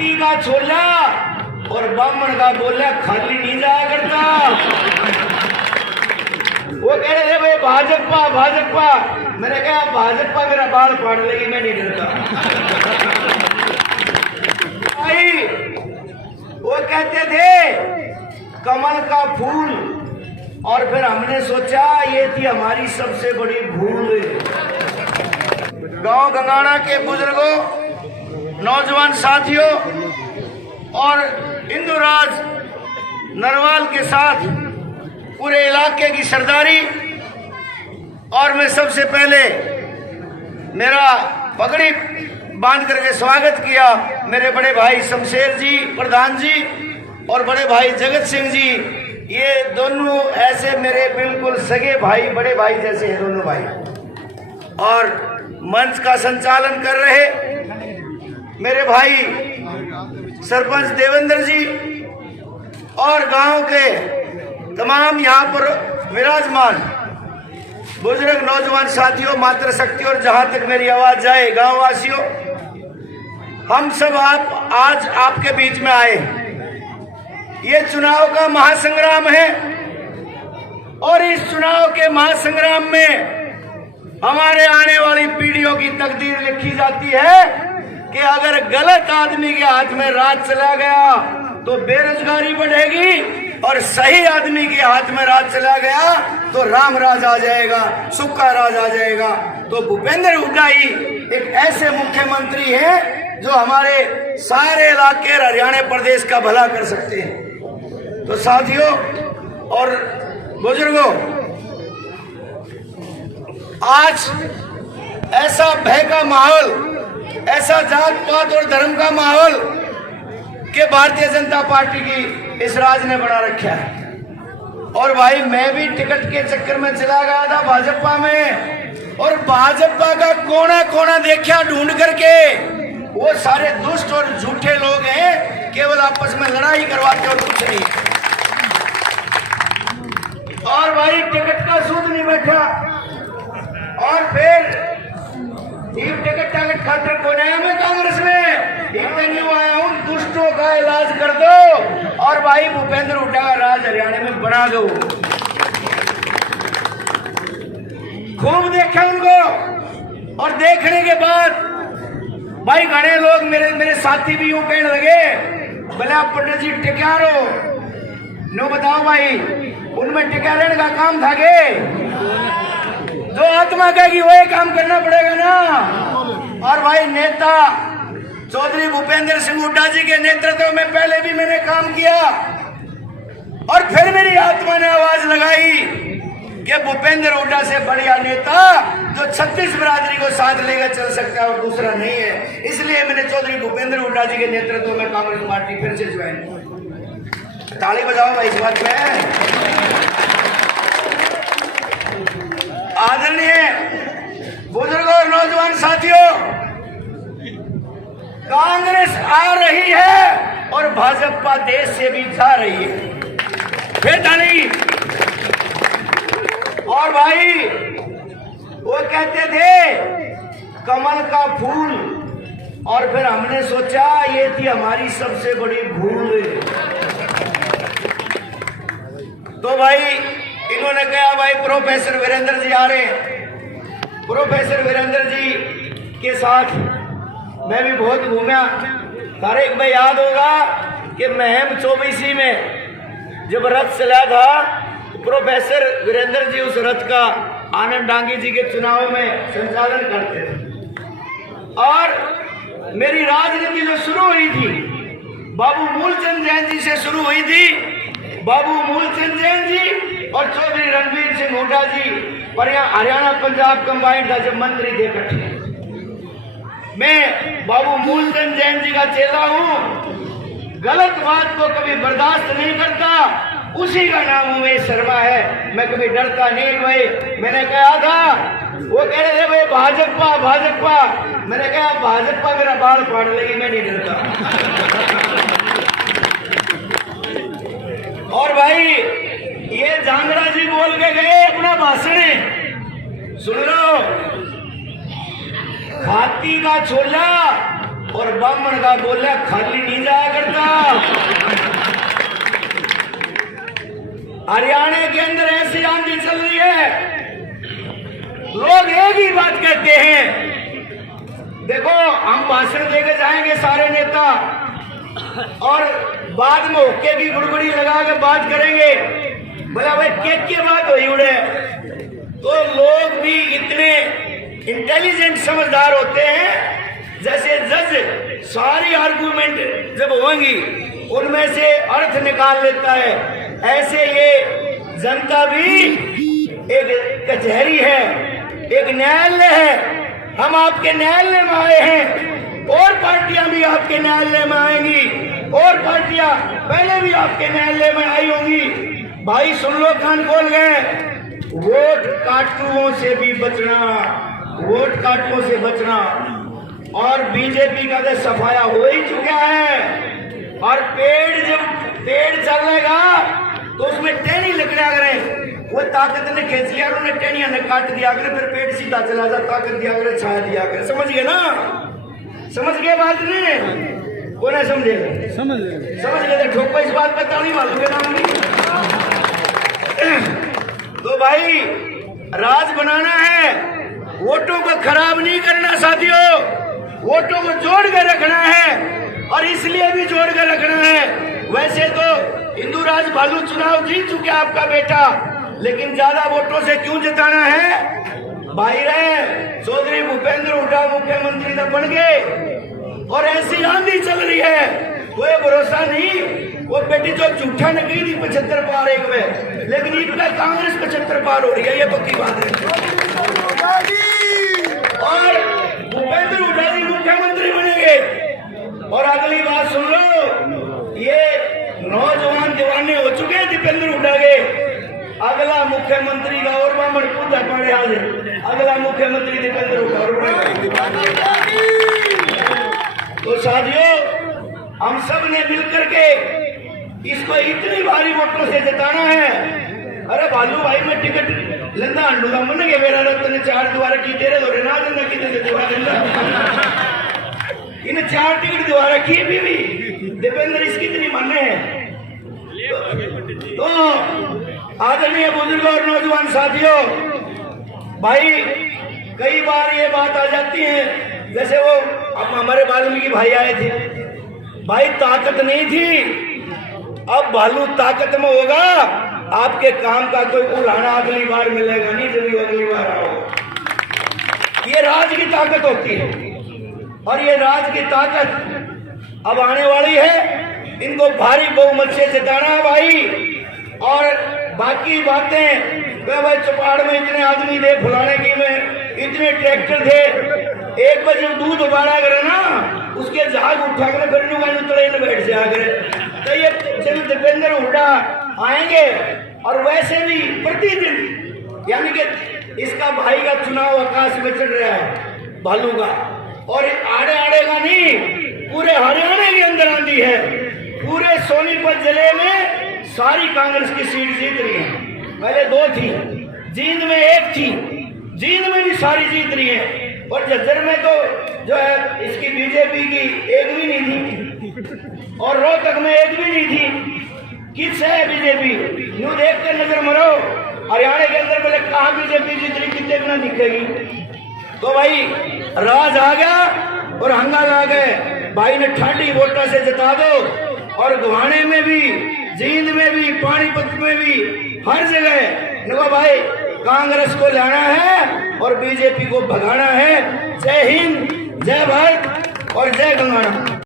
हाथी का छोला और ब्राह्मण का बोला खाली नहीं जाया करता। वो कह रहे थे भाई भाजपा भाजपा, मैंने कहा भाजपा मेरा बाल फाड़ लेगी, मैं नहीं डरता। भाई वो कहते थे कमल का फूल, और फिर हमने सोचा ये थी हमारी सबसे बड़ी भूल। गांव गंगाना के बुजुर्गों, नौजवान साथियों और इंदुराज नरवाल के साथ पूरे इलाके की सरदारी, और मैं सबसे पहले मेरा पगड़ी बांध करके स्वागत किया मेरे बड़े भाई शमशेर जी प्रधान जी और बड़े भाई जगत सिंह जी। ये दोनों ऐसे मेरे बिल्कुल सगे भाई, बड़े भाई जैसे हैं दोनों भाई। और मंच का संचालन कर रहे मेरे भाई सरपंच देवेंद्र जी और गांव के तमाम यहाँ पर विराजमान बुजुर्ग नौजवान साथियों, मातृशक्ति और जहां तक मेरी आवाज जाए गांव वासियों, हम सब आज आपके बीच में आए। ये चुनाव का महासंग्राम है और इस चुनाव के महासंग्राम में हमारे आने वाली पीढ़ियों की तकदीर लिखी जाती है कि अगर गलत आदमी के हाथ में राज चला गया तो बेरोजगारी बढ़ेगी, और सही आदमी के हाथ में राज चला गया तो राम राज आ जाएगा, सुख का राज आ जाएगा। तो भूपेंद्र हुड्डा ही एक ऐसे मुख्यमंत्री हैं जो हमारे सारे इलाके हरियाणा प्रदेश का भला कर सकते हैं। तो साथियों और बुजुर्गों, आज ऐसा भय का माहौल, ऐसा जात पात और धर्म का माहौल कि भारतीय जनता पार्टी की इस राज ने बना रखा है। और भाई मैं भी टिकट के चक्कर में चला गया था भाजपा में, और भाजपा का कोना कोना देखा ढूंढ करके। वो सारे दुष्ट और झूठे लोग हैं, केवल आपस में लड़ाई करवाते और कुछ नहीं। और भाई टिकट का सूद नहीं बैठा, और फिर टिकट खातर कौन आया? मैं कांग्रेस में इंटरव्यू आया हूँ, दुष्टों का इलाज कर दो और भाई भूपेंद्र हुड्डा का राज हरियाणा में बना दो। खूब देखा उनको, और देखने के बाद भाई घने लोग मेरे साथी भी यूं कहने लगे, बोले आप पंडित जी टिका रहो नो, बताओ भाई उनमें टिका रहने का काम था के? जो आत्मा कहेगी वही काम करना पड़ेगा ना। और भाई नेता चौधरी भूपेंद्र सिंह हुड्डा जी के नेतृत्व में पहले भी मैंने काम किया, और फिर मेरी आत्मा ने आवाज लगाई कि भूपेंद्र हुड्डा से बढ़िया नेता जो 36 बिरादरी को साथ लेकर चल सकता है और दूसरा नहीं है। इसलिए मैंने चौधरी भूपेंद्र हुड्डा जी के नेतृत्व में कांग्रेस पार्टी फिर से ज्वाइन। ताली बजाओ भाई इस बात में। आदरणीय बुजुर्गों और नौजवान साथियों, कांग्रेस आ रही है और भाजपा देश से भी जा रही है। फिर ताली। और भाई वो कहते थे कमल का फूल, और फिर हमने सोचा ये थी हमारी सबसे बड़ी भूल। तो भाई इन्होंने कहा भाई प्रोफेसर वीरेंद्र जी आ रहे हैं। प्रोफेसर वीरेंद्र जी के साथ मैं भी बहुत घूमा। तारिक भाई याद होगा कि महम 24 में जब रथ चला था तो प्रोफेसर वीरेंद्र जी उस रथ का आनंद डांगी जी के चुनाव में संचालन करते थे। और मेरी राजनीति जो शुरू हुई थी बाबू मूलचंद जैन जी से शुरू हुई थी। बाबू मूलचंद जैन जी और चौधरी रणवीर सिंह हुड्डा जी और हरियाणा पंजाब कंबाइंड का जब मंत्री थे इकट्ठे। मैं बाबू मूलचंद जैन जी का चेला हूँ, गलत बात को कभी बर्दाश्त नहीं करता, उसी का नाम उमेश शर्मा है। मैं कभी डरता नहीं भाई। मैंने कहा था, वो कह रहे थे भाई भाजपा भाजपा, मैंने कहा भाजपा मेरा बाल फाड़ लेगी, मैं नहीं डरता। और भाई ये जांगड़ा जी बोल के गए अपना भाषण, सुन लो, हाथी का छोला और और बामण का बोला खाली नहीं जाया करता। हरियाणा के अंदर ऐसी आंधी चल रही है, लोग एक ही बात कहते हैं, देखो हम भाषण देकर जाएंगे सारे नेता और बाद में होके की गुड़गुड़ी लगा के बात करेंगे, बोला भाई क्या बात हुई उड़े। तो लोग भी इतने इंटेलिजेंट समझदार होते हैं, जैसे जज सारी आर्गुमेंट जब होंगी उनमें से अर्थ निकाल लेता है, ऐसे ये जनता भी एक कचहरी है, एक न्यायालय है। हम आपके न्यायालय में आए हैं और पार्टियां भी आपके न्यायालय में आएंगी और पार्टियां पहले भी आपके न्यायालय में आई होंगी। भाई सुन लो, कान खोल गए, वोट काटुओं से भी बचना, वोट काटुओं से बचना। और बीजेपी का तो सफाया हो ही चुका है। और पेड़ चलेगा तो उसमें टेनी लकड़ा करें, वो ताकत ने खींच लिया, उन्होंने टेनिया ने काट दिया करे, फिर पेड़ सीधा चला जा, ताकत दिया करे, छाया दिया करे। समझ गए ना? समझ गए बात ने? को ना समझे? समझ गए तो ठोको इस बात पर ताली मालूम है नाम नहीं। तो भाई राज बनाना है, वोटों को खराब नहीं करना साथियों, वोटों को जोड़ कर रखना है। और इसलिए भी जोड़ कर रखना है, वैसे तो इंदुराज भालू चुनाव जीत चुके आपका बेटा, लेकिन ज्यादा वोटों से क्यों जिताना है? भाई रहे चौधरी भूपेंद्र हुड्डा मुख्यमंत्री तो बन गए और ऐसी आंधी चल रही है, कोई भरोसा नहीं। वो बेटी जो झूठा ने कही थी 75 पार एक में, लेकिन इनका कांग्रेस 75 पार हो रही है, ये पक्की बात है। और भूपेंद्र हुड्डा जी मुख्यमंत्री बनेंगे। और अगली बात सुन लो, ये नौजवान दीवाने हो चुके हैं दीपेंद्र हुड्डा के, अगला मुख्यमंत्री का और बामण पूजा पड़े आज, अगला मुख्यमंत्री दीपेंद्र हुड्डा। तो साथियों, हम सब ने मिलकर के इसको इतनी भारी वोटों से जिताना है। अरे भालू भाई मैं टिकट लेना अंडूगा मन के मेरा रत्न 4 द्वारा की तेरे दौरे ना देना कितने इन 4 टिकट द्वारा की भी दीपेंद्र इसकी इतनी माने है। तो आदरणीय बुजुर्ग और नौजवान साथियों, भाई कई बार ये बात आ जाती है, जैसे वो अब हमारे वाल्मीकि भाई आए थे, भाई ताकत नहीं थी, अब भालू ताकत में होगा, आपके काम का कोई उड़ाना अगली बार मिलेगा नहीं, जब अगली बार आओ। ये राज की ताकत होती है और ये राज की ताकत अब आने वाली है। इनको भारी बहुमत से जिताना है भाई। और बाकी बातें भाई चौपाड़ में इतने आदमी थे, फुलाने की में इतने ट्रैक्टर थे, एक बजे दूध उबाला करे ना, उसके झाग उठा कर फिर ट्रेन बैठ से आकर। तो ये जब दीपेंद्र हुड्डा आएंगे और वैसे भी प्रतिदिन, यानी कि इसका भाई का चुनाव आकाश में चढ़ रहा है भालू का, और आड़े आड़े का नहीं, पूरे हरियाणा के अंदर आंधी है। पूरे सोनीपत जिले में सारी कांग्रेस की सीट जीत रही है। पहले 2 थी, जींद में 1 थी, जींद में भी सारी जीत रही है। और झज्जर में तो जो है इसकी बीजेपी की 1 भी नहीं थी और रोहतक में 1 भी नहीं थी। किस है बीजेपी? यूं देख के नजर मरो, हरियाणा के अंदर पहले कहाँ बीजेपी जीत रही, कितने बिना दिखेगी। तो भाई राज आ गया और हंगामा आ गए। भाई ने ठाडी वोटा से जिता दो। और गुहाने में भी, जींद में भी, पानीपत में भी, हर जगह देखो भाई कांग्रेस को लाना है और बीजेपी को भगाना है। जय हिंद, जय भारत और जय गंगाना।